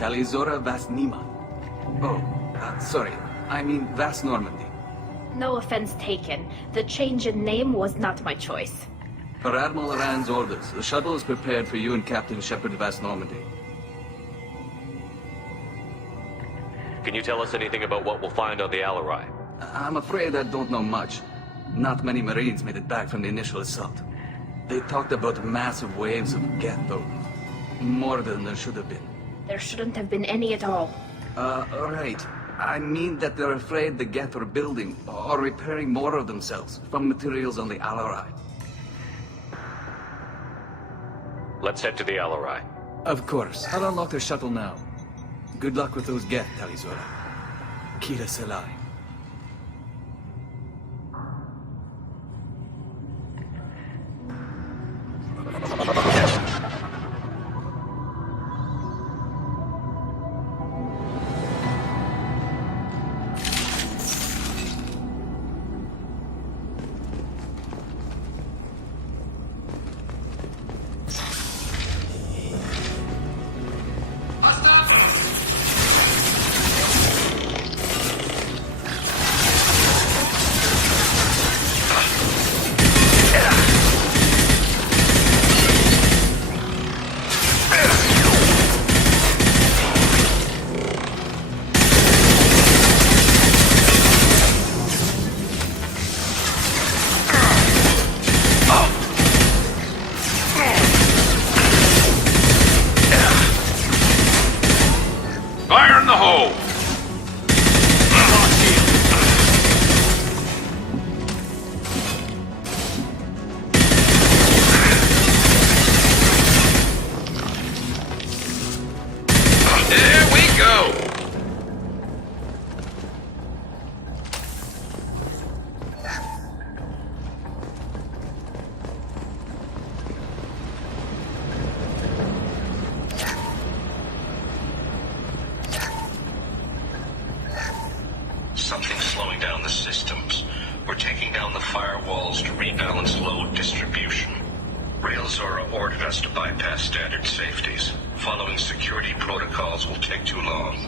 Talizora Vasnima. Oh, sorry. I mean Vast Normandy. No offense taken. The change in name was not my choice. Per Admiral Rand's orders, the shuttle is prepared for you and Captain Shepard Vast Normandy. Can you tell us anything about what we'll find on the Alarai? I'm afraid I don't know much. Not many Marines made it back from the initial assault. They talked about massive waves of Geth, though. More than there should have been. There shouldn't have been any at all. Right. I mean that they're afraid the Geth are building or repairing more of themselves from materials on the Alarai. Let's head to the Alarai. Of course. I'll unlock the shuttle now. Good luck with those Geth, Talizora. Kira Selai. Something's slowing down the systems. We're taking down the firewalls to rebalance load distribution. Railzora ordered us to bypass standard safeties. Following security protocols will take too long.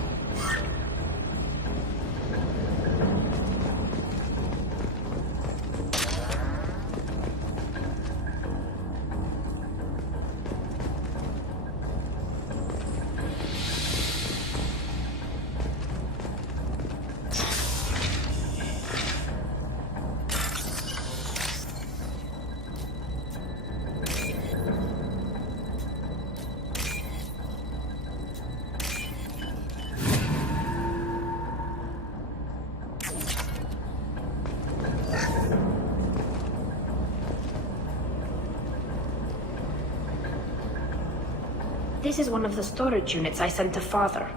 This is one of the storage units I sent to Father.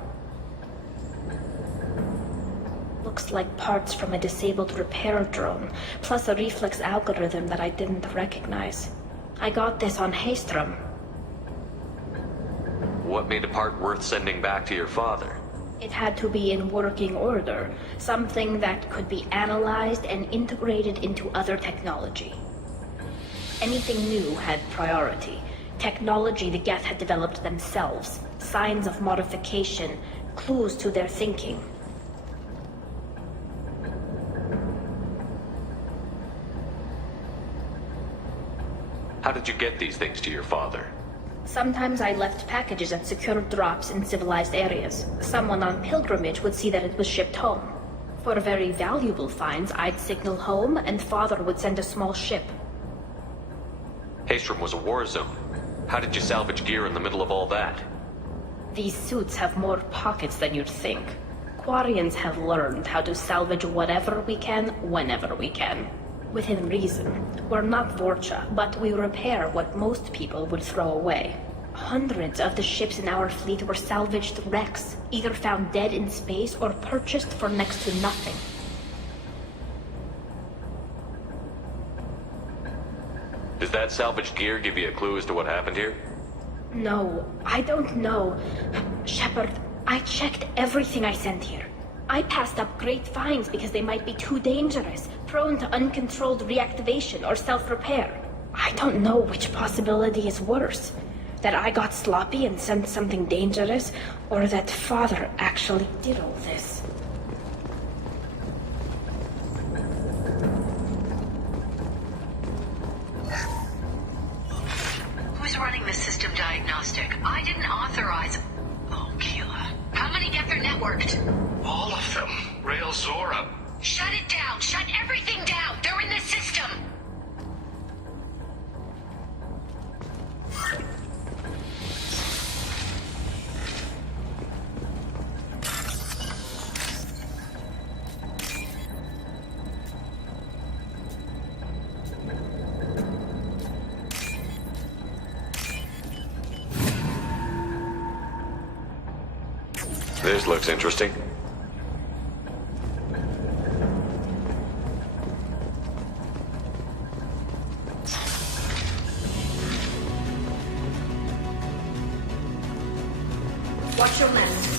Looks like parts from a disabled repair drone, plus a reflex algorithm that I didn't recognize. I got this on Haystrom. What made a part worth sending back to your father? It had to be in working order, something that could be analyzed and integrated into other technology. Anything new had priority. Technology the Geth had developed themselves, signs of modification, clues to their thinking. How did you get these things to your father? Sometimes I left packages at secure drops in civilized areas. Someone on pilgrimage would see that it was shipped home. For very valuable finds, I'd signal home, and Father would send a small ship. Haystrom was a war zone. How did you salvage gear in the middle of all that? These suits have more pockets than you'd think. Quarians have learned how to salvage whatever we can, whenever we can. Within reason. We're not Vorcha, but we repair what most people would throw away. Hundreds of the ships in our fleet were salvaged wrecks, either found dead in space or purchased for next to nothing. Does that salvaged gear give you a clue as to what happened here? No, I don't know. Shepard, I checked everything I sent here. I passed up great finds because they might be too dangerous, prone to uncontrolled reactivation or self-repair. I don't know which possibility is worse. That I got sloppy and sent something dangerous, or that Father actually did all this? Who's running the system diagnostic? I didn't authorize... Oh, Keela. How many Geth are networked? All of them. Rail Zora. Shut it down! Shut everything down! They're in the system! This looks interesting. Watch your left.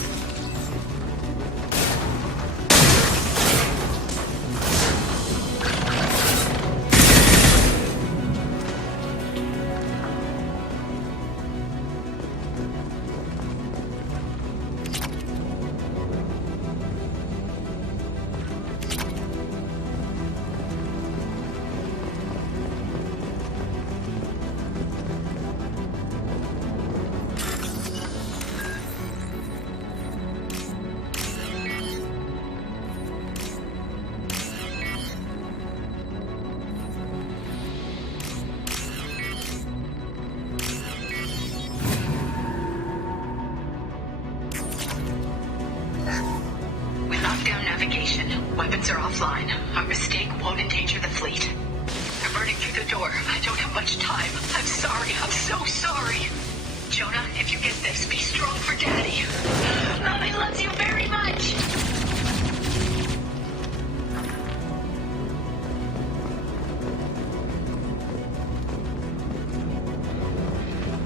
Weapons are offline. Our mistake won't endanger the fleet. They're burning through the door. I don't have much time. I'm sorry. I'm so sorry. Jonah, if you get this, be strong for Daddy. Mommy loves you very much.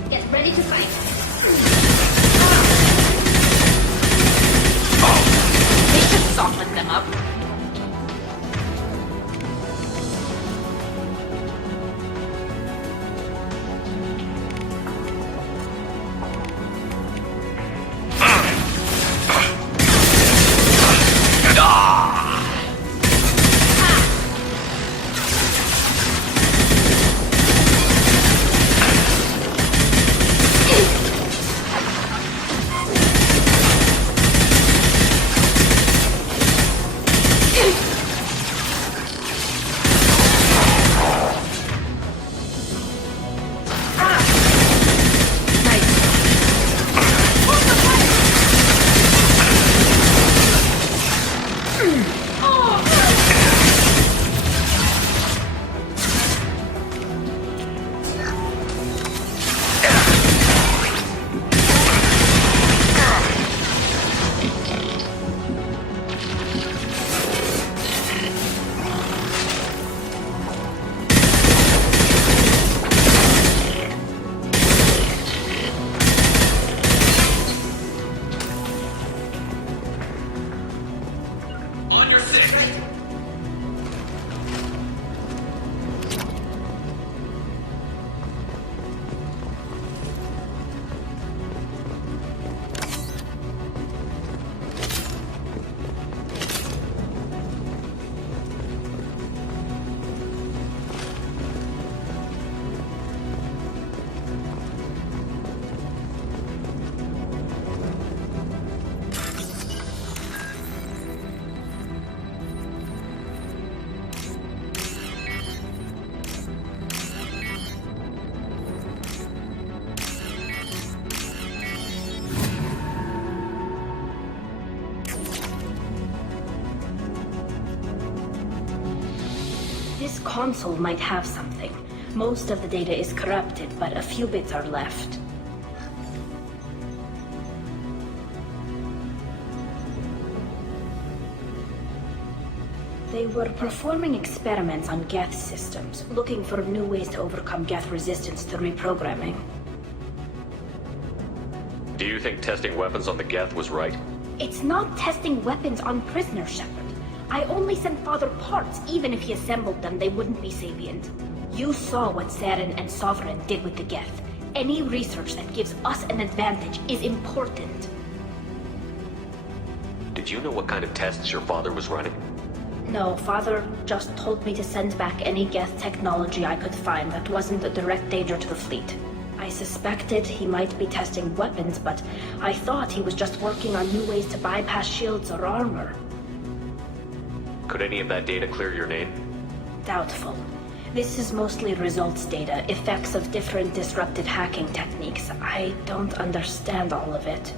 Get ready to fight. They should soften them up. This console might have something. Most of the data is corrupted, but a few bits are left. They were performing experiments on Geth systems, looking for new ways to overcome Geth resistance to reprogramming. Do you think testing weapons on the Geth was right? It's not testing weapons on prisoners, Shepard. I only sent Father parts. Even if he assembled them, they wouldn't be sapient. You saw what Saren and Sovereign did with the Geth. Any research that gives us an advantage is important. Did you know what kind of tests your father was running? No, Father just told me to send back any Geth technology I could find that wasn't a direct danger to the fleet. I suspected he might be testing weapons, but I thought he was just working on new ways to bypass shields or armor. Could any of that data clear your name? Doubtful. This is mostly results data, effects of different disrupted hacking techniques. I don't understand all of it.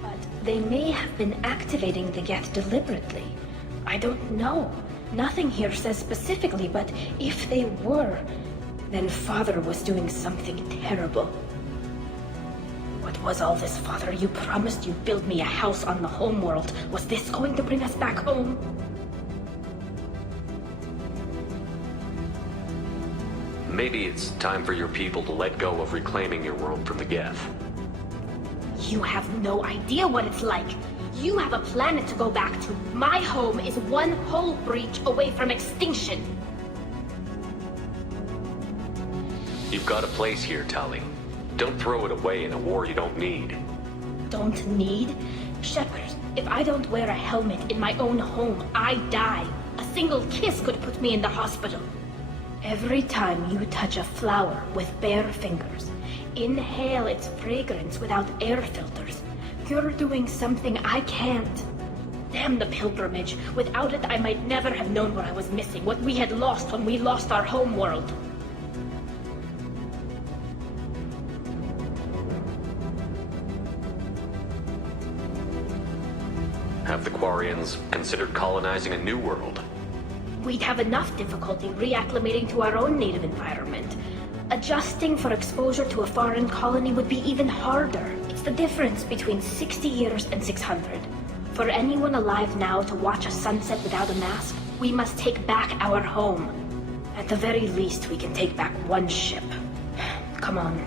But they may have been activating the Geth deliberately. I don't know. Nothing here says specifically, but if they were, then Father was doing something terrible. What was all this, Father? You promised you'd build me a house on the homeworld. Was this going to bring us back home? Maybe it's time for your people to let go of reclaiming your world from the Geth. You have no idea what it's like. You have a planet to go back to. My home is one hull breach away from extinction. You've got a place here, Tali. Don't throw it away in a war you don't need. Don't need? Shepard, if I don't wear a helmet in my own home, I die. A single kiss could put me in the hospital. Every time you touch a flower with bare fingers, inhale its fragrance without air filters, you're doing something I can't. Damn the pilgrimage. Without it, I might never have known what I was missing, what we had lost when we lost our home world. Have the Quarians considered colonizing a new world? We'd have enough difficulty reacclimating to our own native environment. Adjusting for exposure to a foreign colony would be even harder. It's the difference between 60 years and 600. For anyone alive now to watch a sunset without a mask, we must take back our home. At the very least, we can take back one ship. Come on.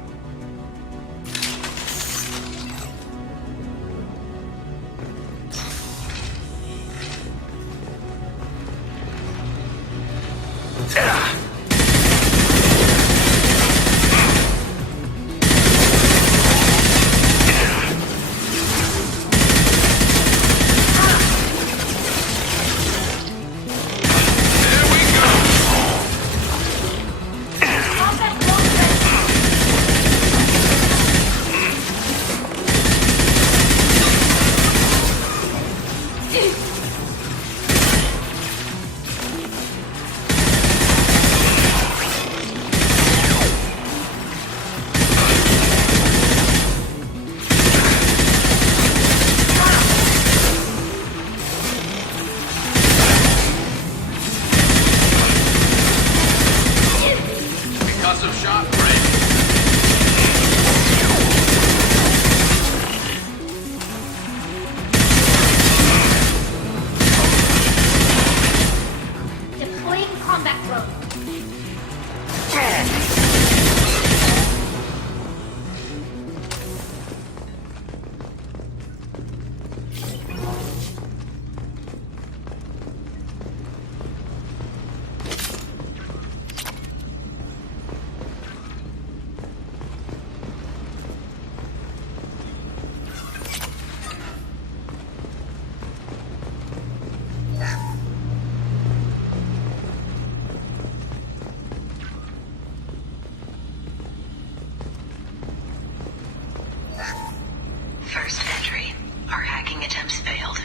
First entry. Our hacking attempts failed.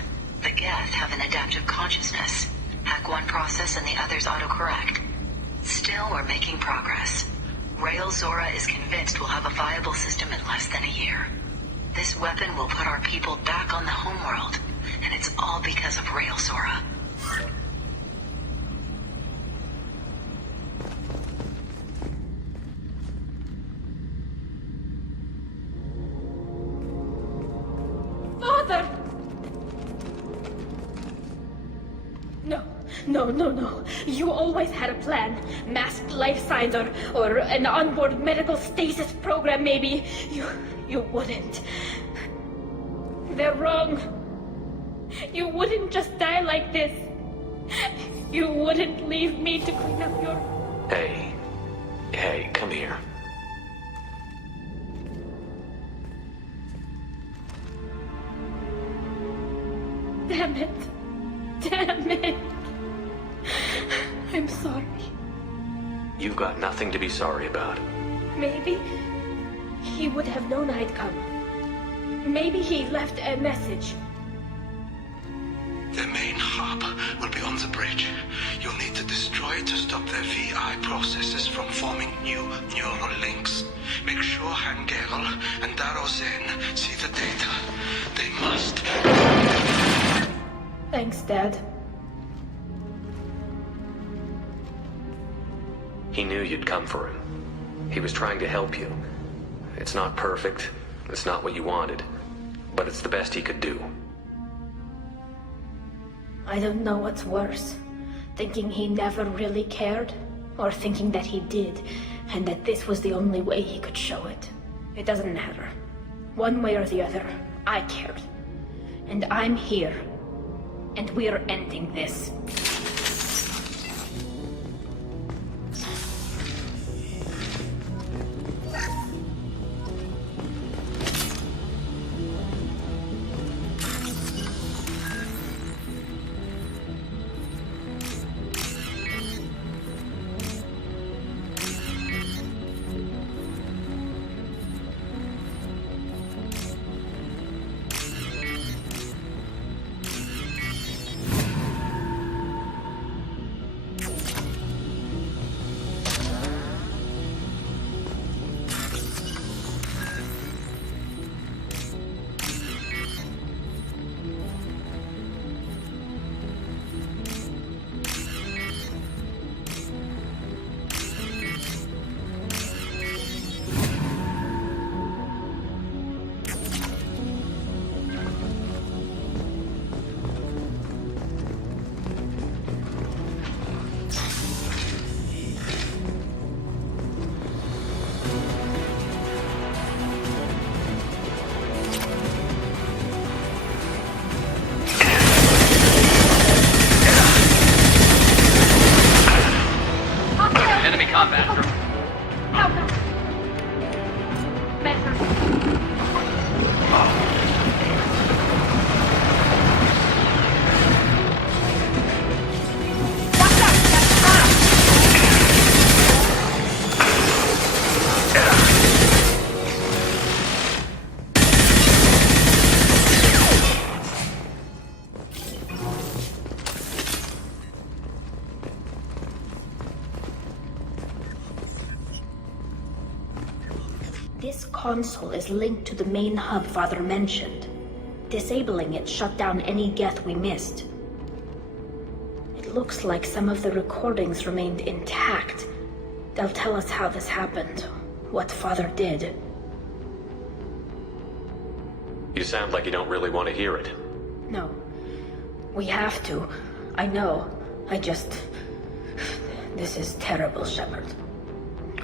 The Geth have an adaptive consciousness. Hack one process and the others autocorrect. Still, we're making progress. Rail Zora is convinced we'll have a viable system in less than a year. This weapon will put our people back on the homeworld, and it's all because of Rail Zora. Father! No. You always had a plan. Masked life signs or an onboard medical stasis program, maybe. You wouldn't. They're wrong. You wouldn't just die like this. You wouldn't leave me to clean up your... Hey, come here. Damn it. Damn it. I'm sorry. You've got nothing to be sorry about. Maybe he would have known I'd come. Maybe he left a message. The main hub will be on the bridge. You'll need to destroy it to stop their VI processes from forming new neural links. Make sure Hangel and Darozen see the data. They must. Thanks, Dad. He knew you'd come for him. He was trying to help you. It's not perfect. It's not what you wanted. But it's the best he could do. I don't know what's worse. Thinking he never really cared, or thinking that he did, and that this was the only way he could show it. It doesn't matter. One way or the other, I cared. And I'm here. And we're ending this. This console is linked to the main hub Father mentioned. Disabling it shut down any geth we missed. It looks like some of the recordings remained intact. They'll tell us how this happened, what Father did. You sound like you don't really want to hear it. No. We have to. I know. This is terrible, Shepard.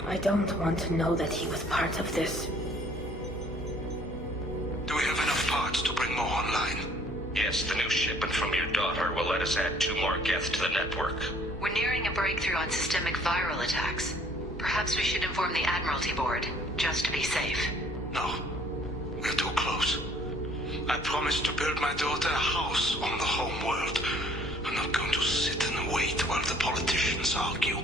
I don't want to know that he was part of this. Do we have enough parts to bring more online? Yes, the new shipment from your daughter will let us add 2 more geth to the network. We're nearing a breakthrough on systemic viral attacks. Perhaps we should inform the Admiralty Board, just to be safe. No. We're too close. I promised to build my daughter a house on the home world. I'm not going to sit and wait while the politicians argue.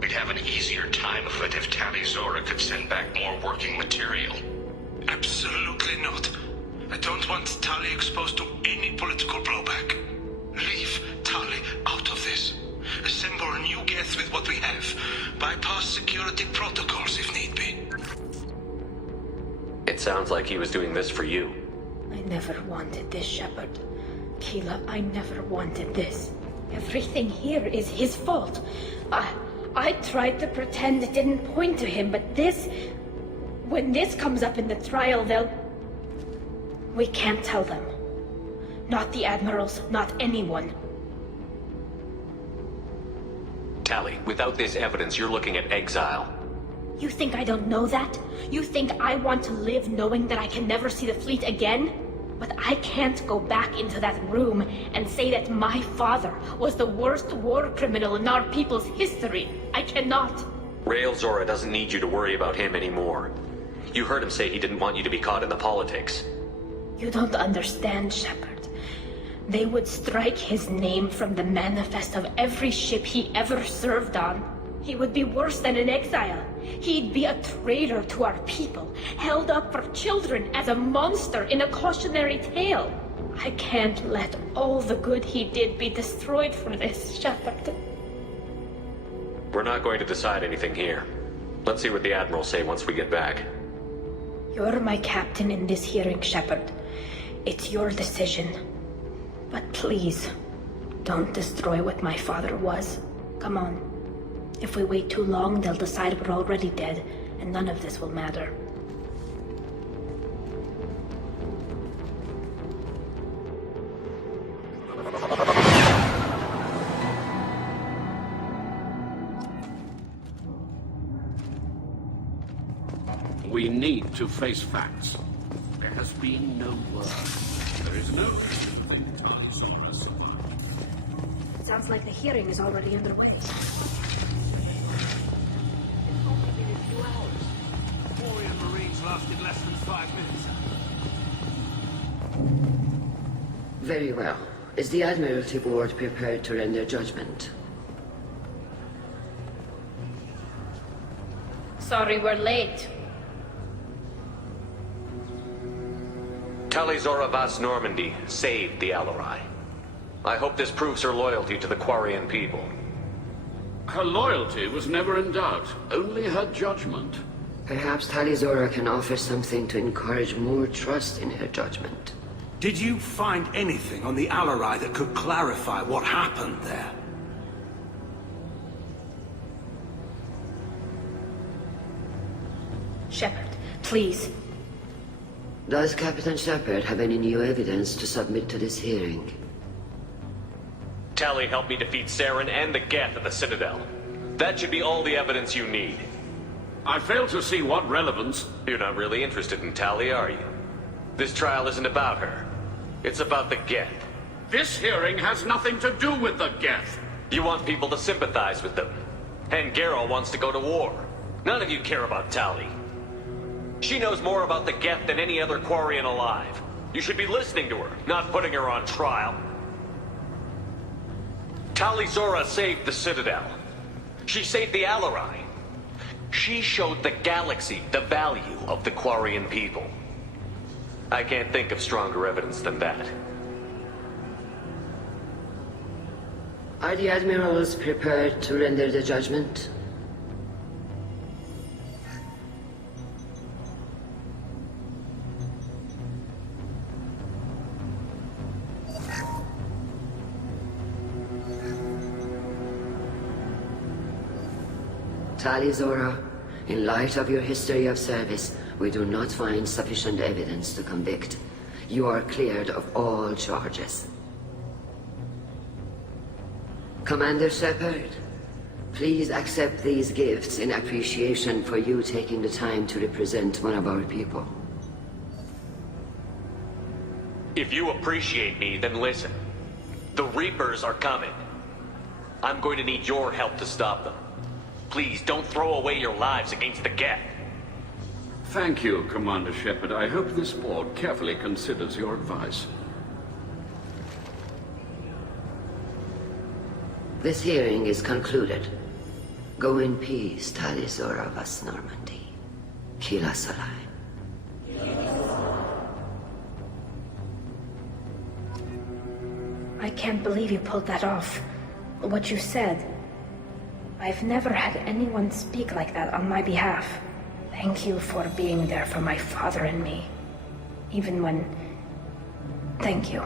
We'd have an easier time of it if Tali Zora could send back more working material. Absolutely not. I don't want Tali exposed to any political blowback. Leave Tali out of this. Assemble a new geth with what we have. Bypass security protocols if need be. It sounds like he was doing this for you. I never wanted this, Shepard. Keela, I never wanted this. Everything here is his fault. I tried to pretend it didn't point to him, but this... When this comes up in the trial, they'll... We can't tell them. Not the admirals, not anyone. Tali, without this evidence, you're looking at exile. You think I don't know that? You think I want to live knowing that I can never see the fleet again? But I can't go back into that room and say that my father was the worst war criminal in our people's history. I cannot. Rail Zora doesn't need you to worry about him anymore. You heard him say he didn't want you to be caught in the politics. You don't understand, Shepard. They would strike his name from the manifest of every ship he ever served on. He would be worse than an exile. He'd be a traitor to our people, held up for children as a monster in a cautionary tale. I can't let all the good he did be destroyed for this, Shepard. We're not going to decide anything here. Let's see what the Admirals say once we get back. You're my captain in this hearing, Shepard. It's your decision. But please, don't destroy what my father was. Come on. If we wait too long, they'll decide we're already dead, and none of this will matter. We need to face facts. There has been no word. There is no entirely survived. Sounds like the hearing is already underway. Marines lasted less than 5 minutes. Very well. Is the Admiralty Board prepared to render judgment? Sorry we're late. Talizora Vas Normandy saved the Alarai. I hope this proves her loyalty to the Quarian people. Her loyalty was never in doubt, only her judgment. Perhaps Talizora can offer something to encourage more trust in her judgment. Did you find anything on the Alarai that could clarify what happened there? Shepard, please. Does Captain Shepard have any new evidence to submit to this hearing? Tali helped me defeat Saren and the Geth at the Citadel. That should be all the evidence you need. I fail to see what relevance... You're not really interested in Tali, are you? This trial isn't about her. It's about the Geth. This hearing has nothing to do with the Geth. You want people to sympathize with them. And Garrow wants to go to war. None of you care about Tali. She knows more about the Geth than any other Quarian alive. You should be listening to her, not putting her on trial. Talizora saved the Citadel. She saved the Alarai. She showed the galaxy the value of the Quarian people. I can't think of stronger evidence than that. Are the Admirals prepared to render the judgment? Talizora, in light of your history of service, we do not find sufficient evidence to convict. You are cleared of all charges. Commander Shepard, please accept these gifts in appreciation for you taking the time to represent one of our people. If you appreciate me, then listen. The Reapers are coming. I'm going to need your help to stop them. Please, don't throw away your lives against the Geth. Thank you, Commander Shepard. I hope this board carefully considers your advice. This hearing is concluded. Go in peace, Talizora Vas Normandy. Kila Salai. I can't believe you pulled that off. What you said. I've never had anyone speak like that on my behalf. Thank you for being there for my father and me. Even when... Thank you.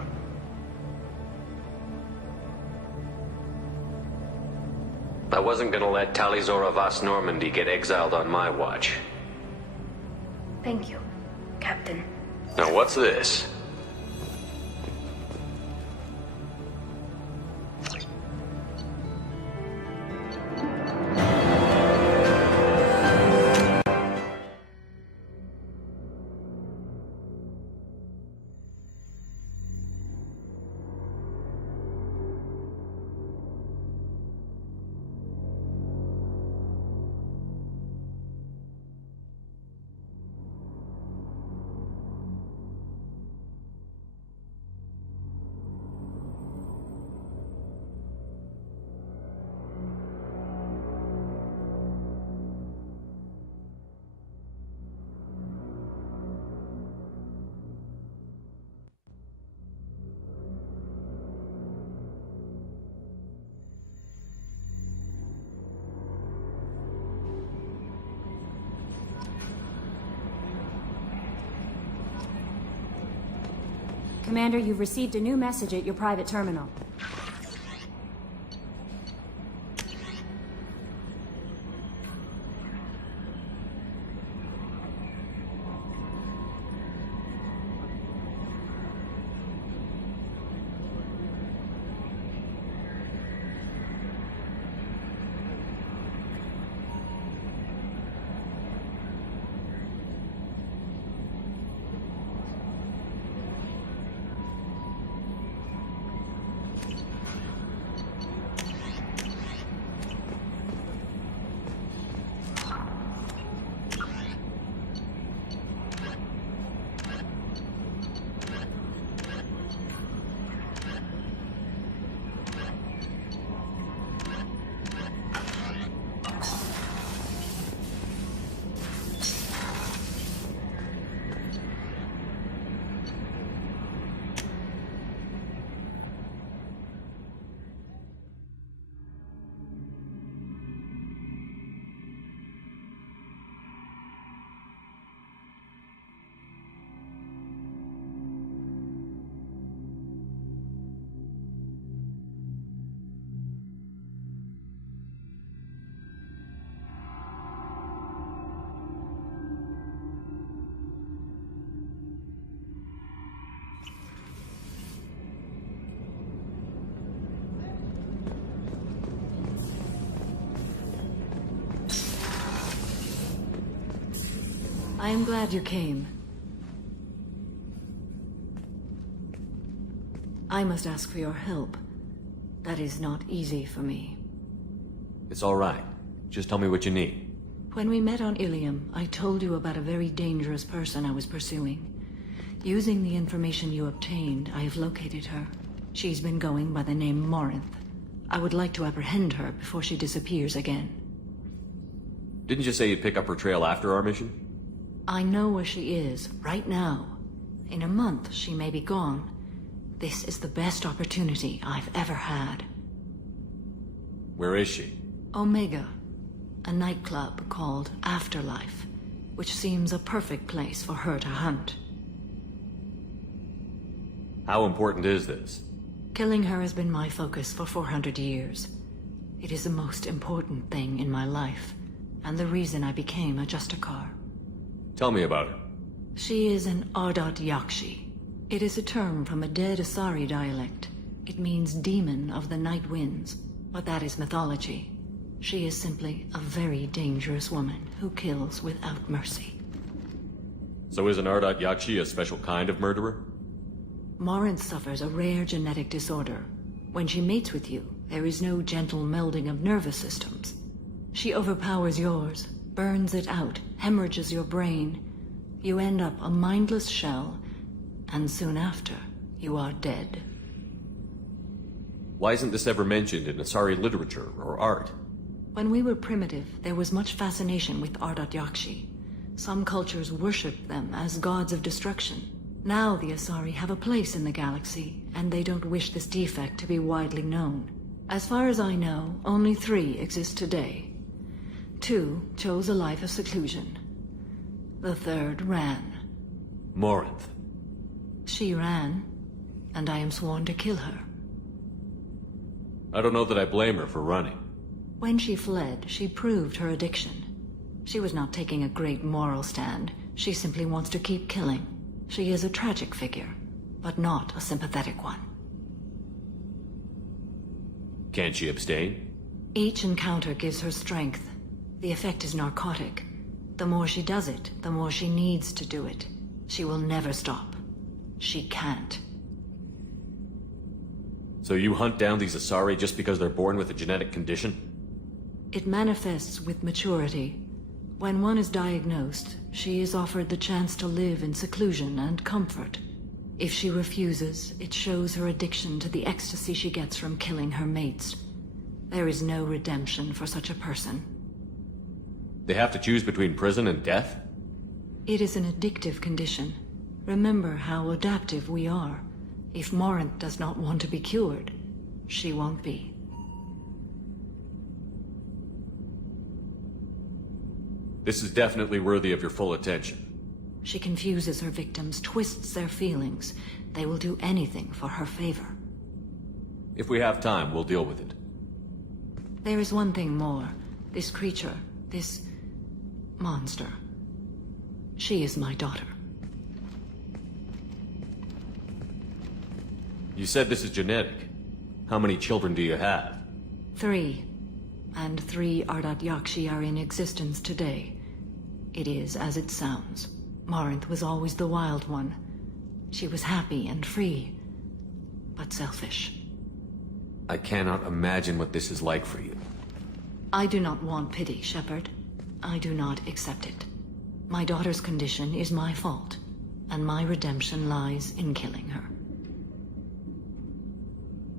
I wasn't gonna let Talizora Vas Normandy get exiled on my watch. Thank you, Captain. Now what's this? Commander, you've received a new message at your private terminal. I am glad you came. I must ask for your help. That is not easy for me. It's all right. Just tell me what you need. When we met on Ilium, I told you about a very dangerous person I was pursuing. Using the information you obtained, I have located her. She's been going by the name Morinth. I would like to apprehend her before she disappears again. Didn't you say you'd pick up her trail after our mission? I know where she is, right now. In a month, she may be gone. This is the best opportunity I've ever had. Where is she? Omega, a nightclub called Afterlife, which seems a perfect place for her to hunt. How important is this? Killing her has been my focus for 400 years. It is the most important thing in my life, and the reason I became a Justicar. Tell me about her. She is an Ardat Yakshi. It is a term from a dead Asari dialect. It means demon of the night winds, but that is mythology. She is simply a very dangerous woman who kills without mercy. So is an Ardat Yakshi a special kind of murderer? Morinth suffers a rare genetic disorder. When she mates with you, there is no gentle melding of nervous systems. She overpowers yours, burns it out, hemorrhages your brain. You end up a mindless shell, and soon after, you are dead. Why isn't this ever mentioned in Asari literature or art? When we were primitive, there was much fascination with Ardat Yakshi. Some cultures worshipped them as gods of destruction. Now the Asari have a place in the galaxy, and they don't wish this defect to be widely known. As far as I know, only 3 exist today. 2 chose a life of seclusion. The 3rd ran. Morinth. She ran, and I am sworn to kill her. I don't know that I blame her for running. When she fled, she proved her addiction. She was not taking a great moral stand. She simply wants to keep killing. She is a tragic figure, but not a sympathetic one. Can't she abstain? Each encounter gives her strength. The effect is narcotic. The more she does it, the more she needs to do it. She will never stop. She can't. So you hunt down these Asari just because they're born with a genetic condition? It manifests with maturity. When one is diagnosed, she is offered the chance to live in seclusion and comfort. If she refuses, it shows her addiction to the ecstasy she gets from killing her mates. There is no redemption for such a person. They have to choose between prison and death? It is an addictive condition. Remember how adaptive we are. If Morinth does not want to be cured, she won't be. This is definitely worthy of your full attention. She confuses her victims, twists their feelings. They will do anything for her favor. If we have time, we'll deal with it. There is one thing more. This creature, this monster. She is my daughter. You said this is genetic. How many children do you have? 3. And 3 Ardat Yakshi are in existence today. It is as it sounds. Marinth was always the wild one. She was happy and free, but selfish. I cannot imagine what this is like for you. I do not want pity, Shepard. I do not accept it. My daughter's condition is my fault, and my redemption lies in killing her.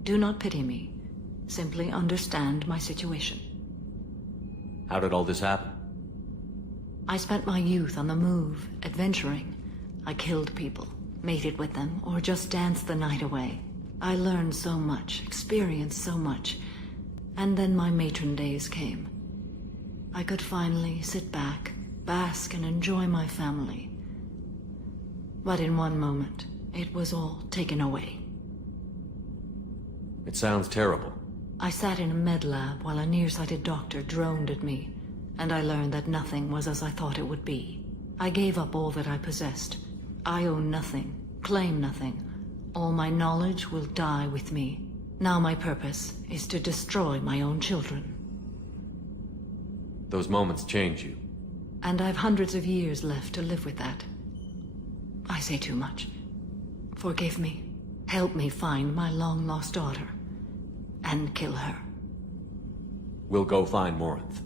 Do not pity me. Simply understand my situation. How did all this happen? I spent my youth on the move, adventuring. I killed people, mated with them, or just danced the night away. I learned so much, experienced so much, and then my matron days came. I could finally sit back, bask and enjoy my family. But in one moment, it was all taken away. It sounds terrible. I sat in a med lab while a nearsighted doctor droned at me, and I learned that nothing was as I thought it would be. I gave up all that I possessed. I own nothing, claim nothing. All my knowledge will die with me. Now my purpose is to destroy my own children. Those moments change you. And I've hundreds of years left to live with that. I say too much. Forgive me. Help me find my long-lost daughter. And kill her. We'll go find Morinth.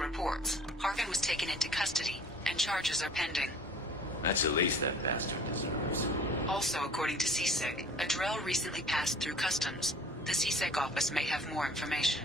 Reports. Harkin was taken into custody, and charges are pending. That's the least that bastard deserves. Also, according to CSEC, a Drell recently passed through customs. The CSEC office may have more information.